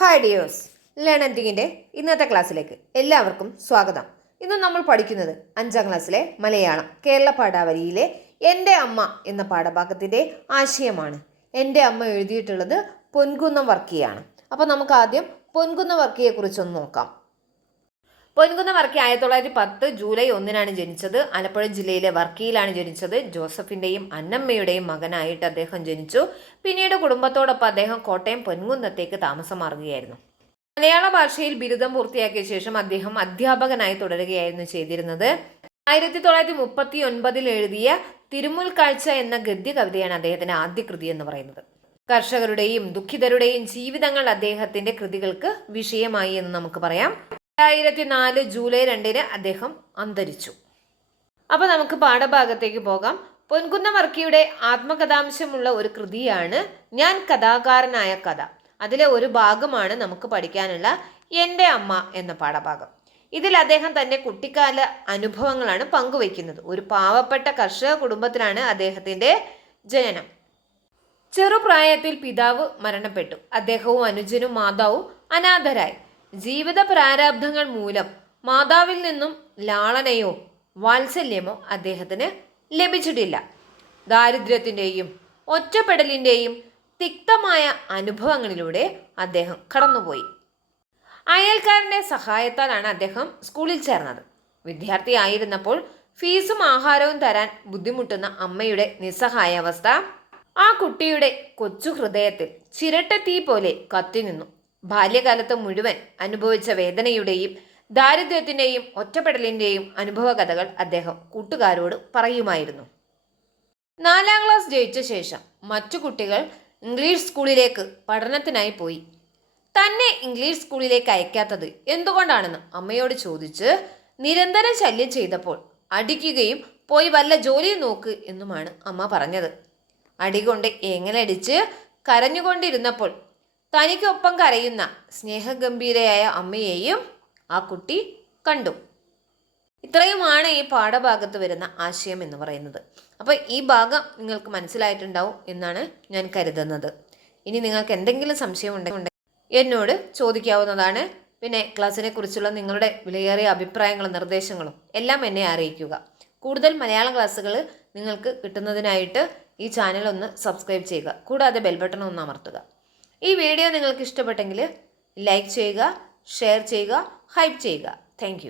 Hi dears ലേണന്റിങ്ങിന്റെ ഇന്നത്തെ ക്ലാസ്സിലേക്ക് എല്ലാവർക്കും സ്വാഗതം. ഇന്ന് നമ്മൾ പഠിക്കുന്നത് അഞ്ചാം ക്ലാസ്സിലെ മലയാളം കേരള പാഠാവലിയിലെ എന്റെ അമ്മ എന്ന പാഠഭാഗത്തിന്റെ ആശയമാണ്. എന്റെ അമ്മ എഴുതിയിട്ടുള്ളത് പൊൻകുന്നം വർക്കിയാണ്. അപ്പോൾ നമുക്ക് ആദ്യം പൊൻകുന്നം വർക്കിയെക്കുറിച്ചൊന്ന് നോക്കാം. പൊൻകുന്ന വർക്കി ആയിരത്തി തൊള്ളായിരത്തി പത്ത് ജൂലൈ ഒന്നിനാണ് ജനിച്ചത്. ആലപ്പുഴ ജില്ലയിലെ വർക്കിയിലാണ് ജനിച്ചത്. ജോസഫിന്റെയും അന്നമ്മയുടെയും മകനായിട്ട് അദ്ദേഹം ജനിച്ചു. പിന്നീട് കുടുംബത്തോടൊപ്പം അദ്ദേഹം കോട്ടയം പൊൻകുന്നത്തേക്ക് താമസം മാറുകയായിരുന്നു. മലയാള ഭാഷയിൽ ബിരുദം പൂർത്തിയാക്കിയ ശേഷം അദ്ദേഹം അധ്യാപകനായി തുടരുകയായിരുന്നു ചെയ്തിരുന്നത്. ആയിരത്തി തൊള്ളായിരത്തി മുപ്പത്തി ഒൻപതിൽ എഴുതിയ തിരുമുൽ കാഴ്ച എന്ന ഗദ്യ കവിതയാണ് അദ്ദേഹത്തിന്റെ ആദ്യ കൃതി എന്ന് പറയുന്നത്. കർഷകരുടെയും ദുഃഖിതരുടെയും ജീവിതങ്ങൾ അദ്ദേഹത്തിന്റെ കൃതികൾക്ക് വിഷയമായി എന്ന് നമുക്ക് പറയാം. രണ്ടായിരത്തി നാല് ജൂലൈ രണ്ടിന് അദ്ദേഹം അന്തരിച്ചു. അപ്പോൾ നമുക്ക് പാഠഭാഗത്തേക്ക് പോകാം. പൊൻകുന്ന വർക്കിയുടെ ആത്മകഥാംശമുള്ള ഒരു കൃതിയാണ് ഞാൻ കഥാകാരനായ കഥ. അതിലെ ഒരു ഭാഗമാണ് നമുക്ക് പഠിക്കാനുള്ള എന്റെ അമ്മ എന്ന പാഠഭാഗം. ഇതിൽ അദ്ദേഹം തന്റെ കുട്ടിക്കാല അനുഭവങ്ങളാണ് പങ്കുവയ്ക്കുന്നത്. ഒരു പാവപ്പെട്ട കർഷക കുടുംബത്തിലാണ് അദ്ദേഹത്തിന്റെ ജനനം. ചെറുപ്രായത്തിൽ പിതാവ് മരണപ്പെട്ടു. അദ്ദേഹവും അനുജനും മാതാവും അനാഥരായി. ജീവിത പ്രാരാബ്ധങ്ങൾ മൂലം മാതാവിൽ നിന്നും ലാളനയോ വാത്സല്യമോ അദ്ദേഹത്തിന് ലഭിച്ചിട്ടില്ല. ദാരിദ്ര്യത്തിന്റെയും ഒറ്റപ്പെടലിന്റെയും തിക്തമായ അനുഭവങ്ങളിലൂടെ അദ്ദേഹം കടന്നുപോയി. അയൽക്കാരന്റെ സഹായത്താലാണ് അദ്ദേഹം സ്കൂളിൽ ചേർന്നത്. വിദ്യാർത്ഥിയായിരുന്നപ്പോൾ ഫീസും ആഹാരവും തരാൻ ബുദ്ധിമുട്ടുന്ന അമ്മയുടെ നിസ്സഹായാവസ്ഥ ആ കുട്ടിയുടെ കൊച്ചു ഹൃദയത്തിൽ ചിരട്ട തീ പോലെ കത്തിനിന്നു. ബാല്യകാലത്ത് മുഴുവൻ അനുഭവിച്ച വേദനയുടെയും ദാരിദ്ര്യത്തിന്റെയും ഒറ്റപ്പെടലിന്റെയും അനുഭവകഥകൾ അദ്ദേഹം കൂട്ടുകാരോട് പറയുമായിരുന്നു. നാലാം ക്ലാസ് ജയിച്ച ശേഷം മറ്റു കുട്ടികൾ ഇംഗ്ലീഷ് സ്കൂളിലേക്ക് പഠനത്തിനായി പോയി. തന്നെ ഇംഗ്ലീഷ് സ്കൂളിലേക്ക് അയക്കാത്തത് എന്തുകൊണ്ടാണെന്ന് അമ്മയോട് ചോദിച്ച് നിരന്തരം ശല്യം ചെയ്തപ്പോൾ അടിക്കുകയും പോയി വല്ല ജോലിയും നോക്ക് എന്നുമാണ് അമ്മ പറഞ്ഞത്. അടികൊണ്ട് എങ്ങനടിച്ച് കരഞ്ഞുകൊണ്ടിരുന്നപ്പോൾ തനിക്കൊപ്പം കരയുന്ന സ്നേഹഗംഭീരയായ അമ്മയെയും ആ കുട്ടി കണ്ടു. ഇത്രയുമാണ് ഈ പാഠഭാഗത്ത് വരുന്ന ആശയം എന്ന് പറയുന്നത്. അപ്പോൾ ഈ ഭാഗം നിങ്ങൾക്ക് മനസ്സിലായിട്ടുണ്ടാവും എന്നാണ് ഞാൻ കരുതുന്നത്. ഇനി നിങ്ങൾക്ക് എന്തെങ്കിലും സംശയം ഉണ്ടെങ്കിൽ എന്നോട് ചോദിക്കാവുന്നതാണ്. പിന്നെ ക്ലാസ്സിനെ കുറിച്ചുള്ള നിങ്ങളുടെ വിലയേറിയ അഭിപ്രായങ്ങളും നിർദ്ദേശങ്ങളും എല്ലാം എന്നെ അറിയിക്കുക. കൂടുതൽ മലയാളം ക്ലാസ്സുകൾ നിങ്ങൾക്ക് കിട്ടുന്നതിനായിട്ട് ഈ ചാനൽ ഒന്ന് സബ്സ്ക്രൈബ് ചെയ്യുക. കൂടാതെ ബെൽ ബട്ടൺ ഒന്ന് അമർത്തുക. ഈ വീഡിയോ നിങ്ങൾക്ക് ഇഷ്ടപ്പെട്ടെങ്കിൽ ലൈക്ക് ചെയ്യുക ഷെയർ ചെയ്യുക ഹൈപ്പ് ചെയ്യുക. താങ്ക്